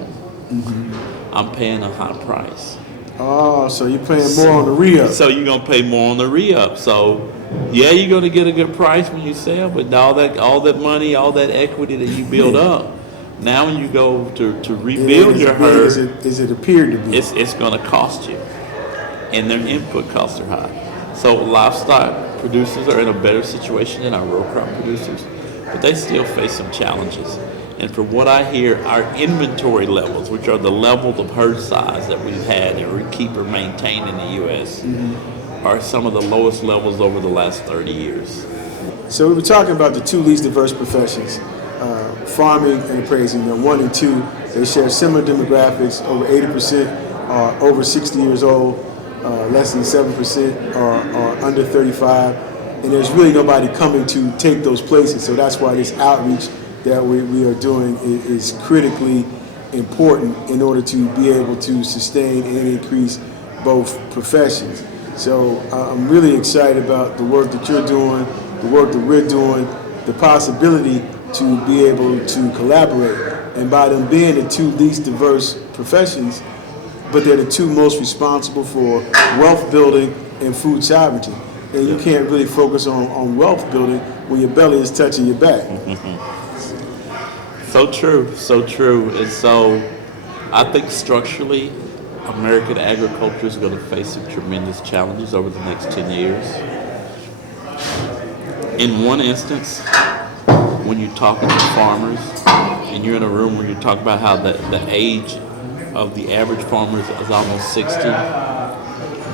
I'm paying a high price. Oh, so you're paying more on the re-up. So you're going to pay more on the re-up. So, yeah, you're going to get a good price when you sell, but all that money, all that equity that you build up, now when you go to rebuild your herd, as it appeared to be, it's going to cost you. And their input costs are high. So livestock producers are in a better situation than our row crop producers, but they still face some challenges. And from what I hear, our inventory levels, which are the levels of herd size that we've had and we keep or maintain in the U.S., are some of the lowest levels over the last 30 years. So we were talking about the two least diverse professions, farming and appraising. 1 and 2, they share similar demographics. Over 80% are over 60 years old, less than 7% are under 35, and there's really nobody coming to take those places. So that's why this outreach that we are doing is critically important in order to be able to sustain and increase both professions. So I'm really excited about the work that you're doing, the work that we're doing, the possibility to be able to collaborate. And by them being the two least diverse professions, but they're the two most responsible for wealth building and food sovereignty. And you can't really focus on wealth building when your belly is touching your back. So true, so true. And so I think structurally, American agriculture is going to face some tremendous challenges over the next 10 years. In one instance, when you're talking to farmers, and you're in a room where you talk about how the age of the average farmer is almost 60,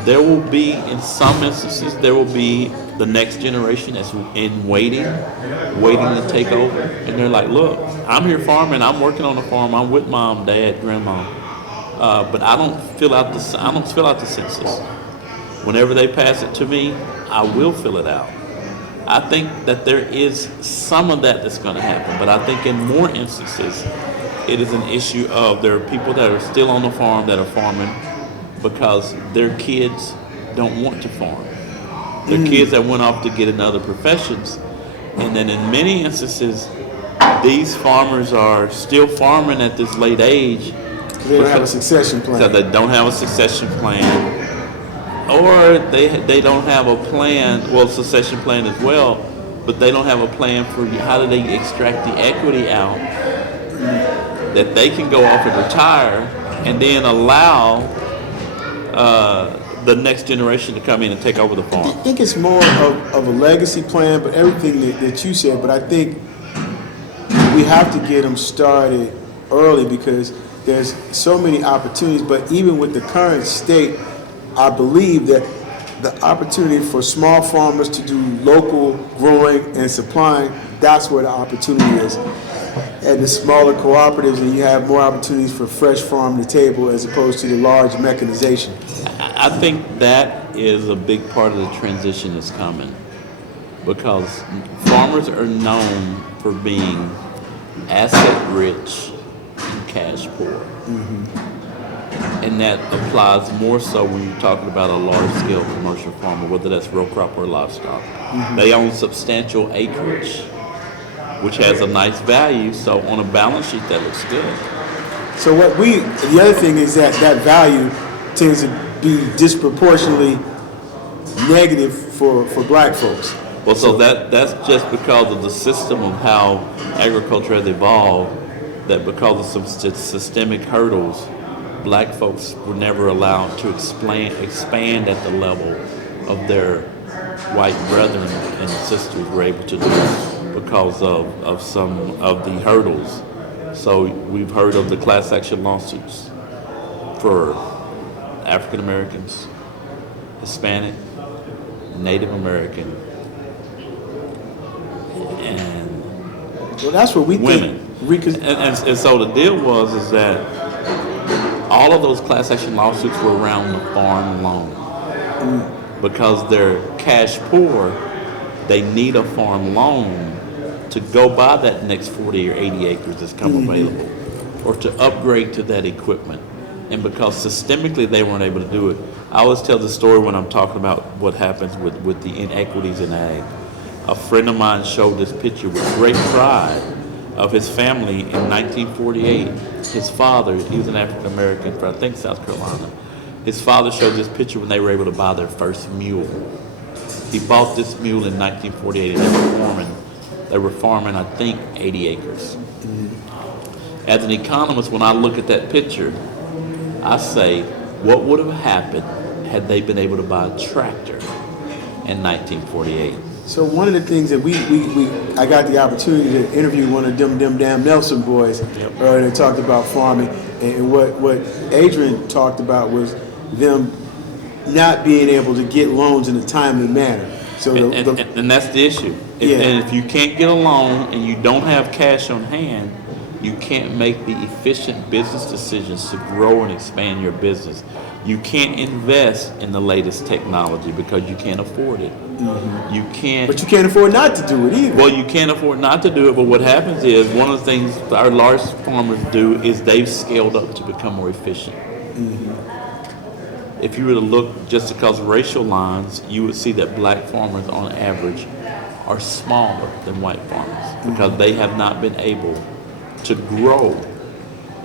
there will be, in some instances, there will be the next generation that's waiting to take over. And they're like, look, I'm here farming, I'm working on the farm, I'm with mom, dad, grandma, but I don't fill out the census. Whenever they pass it to me, I will fill it out. I think that there is some of that that's going to happen, but I think in more instances, it is an issue of there are people that are still on the farm that are farming because their kids don't want to farm. Their kids that went off to get in other professions, and then in many instances, these farmers are still farming at this late age. They don't have a succession plan. So they don't have a succession plan. Or they don't have a plan, well, succession plan as well, but they don't have a plan for how do they extract the equity out that they can go off and retire and then allow the next generation to come in and take over the farm. I think it's more of a legacy plan, but everything that you said, but I think we have to get them started early because there's so many opportunities, but even with the current state, I believe that the opportunity for small farmers to do local growing and supplying, that's where the opportunity is. And the smaller cooperatives, and you have more opportunities for fresh farm to table as opposed to the large mechanization. I think that is a big part of the transition that's coming because farmers are known for being asset rich and cash poor. Mm-hmm. And that applies more so when you're talking about a large-scale commercial farmer, whether that's row crop or livestock. Mm-hmm. They own substantial acreage, which has a nice value, so on a balance sheet that looks good. So the other thing is that value tends to be disproportionately negative for black folks. Well, so that's just because of the system of how agriculture has evolved, that because of some systemic hurdles, black folks were never allowed to expand at the level of their white brethren and sisters were able to do because of some of the hurdles. So we've heard of the class action lawsuits for African Americans, Hispanic, Native American, and well, that's what we women. And so the deal is that all of those class action lawsuits were around the farm loan. Because they're cash poor, they need a farm loan to go buy that next 40 or 80 acres that's come available, or to upgrade to that equipment. And because systemically they weren't able to do it, I always tell the story when I'm talking about what happens with the inequities in ag. A friend of mine showed this picture with great pride of his family in 1948. His father, he was an African American from I think South Carolina. His father showed this picture when they were able to buy their first mule. He bought this mule in 1948 and they were farming I think 80 acres. As an economist, when I look at that picture, I say, what would have happened had they been able to buy a tractor in 1948? So one of the things that I got the opportunity to interview one of them damn Nelson boys earlier that talked about farming, and what Adrian talked about was them not being able to get loans in a timely manner. So and that's the issue. And if you can't get a loan and you don't have cash on hand, you can't make the efficient business decisions to grow and expand your business. You can't invest in the latest technology because you can't afford it. Mm-hmm. You can't. But you can't afford not to do it either. Well, you can't afford not to do it, but what happens is one of the things our large farmers do is they've scaled up to become more efficient. Mm-hmm. If you were to look just across racial lines, you would see that black farmers on average are smaller than white farmers because they have not been able to grow.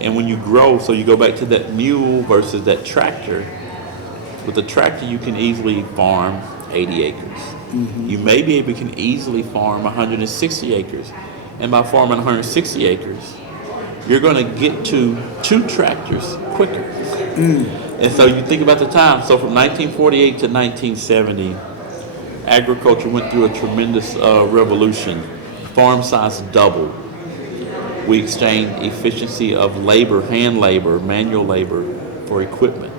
And when you grow, so you go back to that mule versus that tractor. With a tractor, you can easily farm 80 acres. Mm-hmm. You may be able to easily farm 160 acres. And by farming 160 acres, you're going to get to 2 tractors quicker. And so you think about the time. So from 1948 to 1970, agriculture went through a tremendous revolution. Farm size doubled. We exchanged efficiency of labor, hand labor, manual labor for equipment.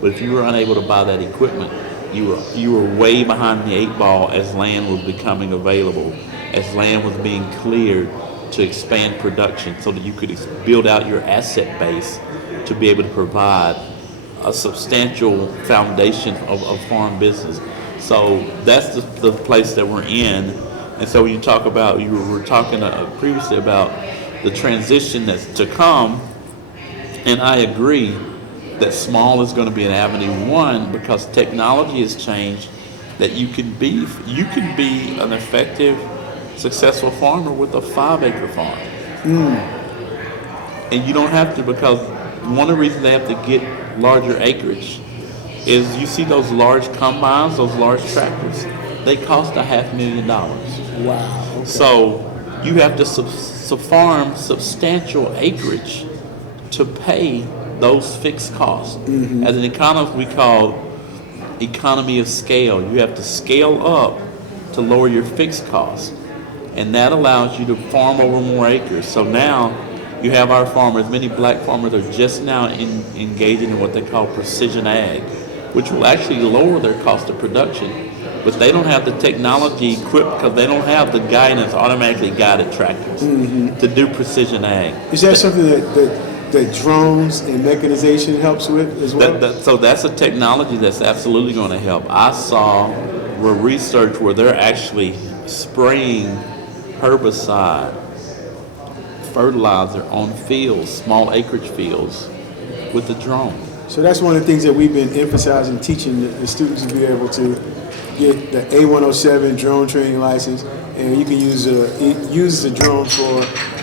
But if you were unable to buy that equipment, you were way behind the 8 ball as land was becoming available, as land was being cleared to expand production so that you could build out your asset base to be able to provide a substantial foundation of farm business. So that's the place that we're in. And so when you talk about, you were talking previously about the transition that's to come, and I agree that small is going to be an avenue one because technology has changed that you can be an effective, successful farmer with a 5-acre farm. And you don't have to, because one of the reasons they have to get larger acreage is you see those large combines, those large tractors, they cost $500,000. Wow. Okay. So you have to farm substantial acreage to pay those fixed costs. As an economist, we call economy of scale. You have to scale up to lower your fixed costs. And that allows you to farm over more acres. So now you have our farmers, many black farmers are just now engaging in what they call precision ag, which will actually lower their cost of production. But they don't have the technology equipped because they don't have the guidance, automatically guided tractors to do precision ag. Is that something that drones and mechanization helps with as well? So that's a technology that's absolutely going to help. I saw research where they're actually spraying herbicide, fertilizer on fields, small acreage fields, with the drone. So that's one of the things that we've been emphasizing, teaching the students to be able to get the A107 drone training license, and you can use the drone for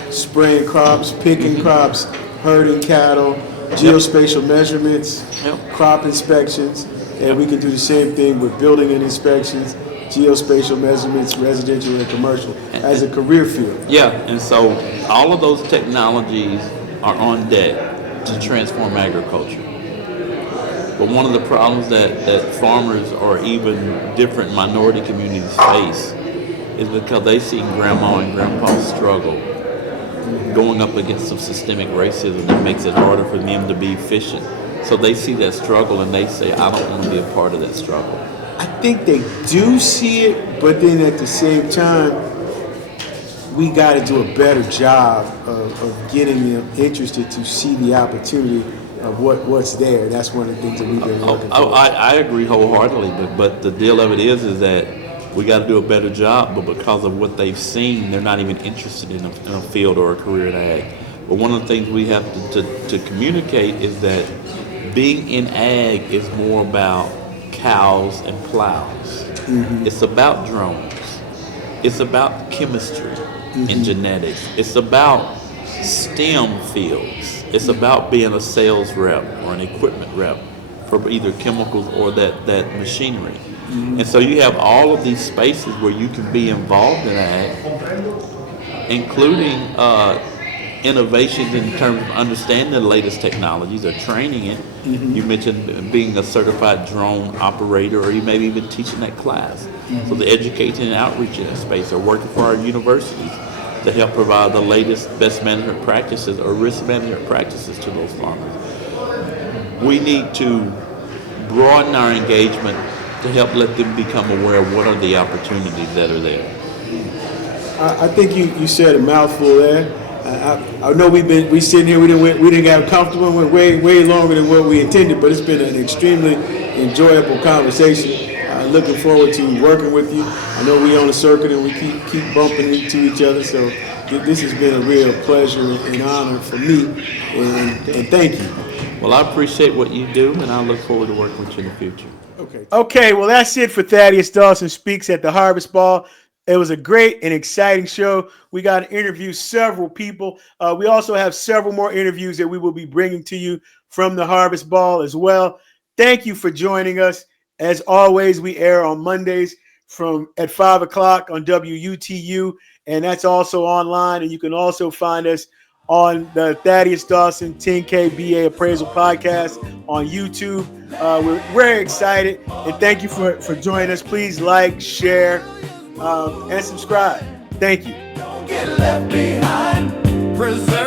spraying crops, picking crops, herding cattle, geospatial measurements, crop inspections, and we can do the same thing with building and inspections, geospatial measurements, residential and commercial, as a career field. Yeah, and so all of those technologies are on deck to transform agriculture. But one of the problems that farmers or even different minority communities face is because they see grandma and grandpa struggle going up against some systemic racism that makes it harder for them to be efficient. So they see that struggle and they say, I don't want to be a part of that struggle. I think they do see it, but then at the same time, we got to do a better job of getting them interested to see the opportunity of what's there. That's one of the things that we've been working on. I agree wholeheartedly, but the deal of it is that we got to do a better job, but because of what they've seen, they're not even interested in a field or a career in ag. But one of the things we have to communicate is that being in ag is more about cows and plows. It's about drones. It's about chemistry and genetics. It's about STEM fields. It's about being a sales rep or an equipment rep for either chemicals or that machinery. And so you have all of these spaces where you can be involved in ag, including innovations in terms of understanding the latest technologies or training it. You mentioned being a certified drone operator, or you maybe even teaching that class. So the education and outreach in that space, or working for our universities to help provide the latest best management practices or risk management practices to those farmers. We need to broaden our engagement to help let them become aware of what are the opportunities that are there. I think you said a mouthful there. I know we sitting here, we didn't get comfortable, went way longer than what we intended, but it's been an extremely enjoyable conversation. Looking forward to working with you. I know we on the circuit and we keep bumping into each other, so this has been a real pleasure and honor for me, and thank you. Well, I appreciate what you do, and I look forward to working with you in the future. Okay, well, that's it for Thaddaus Dawson Speaks at the Harvest Ball. It was a great and exciting show. We got to interview several people. We also have several more interviews that we will be bringing to you from the Harvest Ball as well. Thank you for joining us. As always, we air on Mondays at 5 o'clock on WUTU, and that's also online. And you can also find us on the Thaddaus Dawson 10K BA Appraisal Podcast on YouTube. We're very excited, and thank you for joining us. Please like, share, and subscribe. Thank you. Don't get left behind. preserve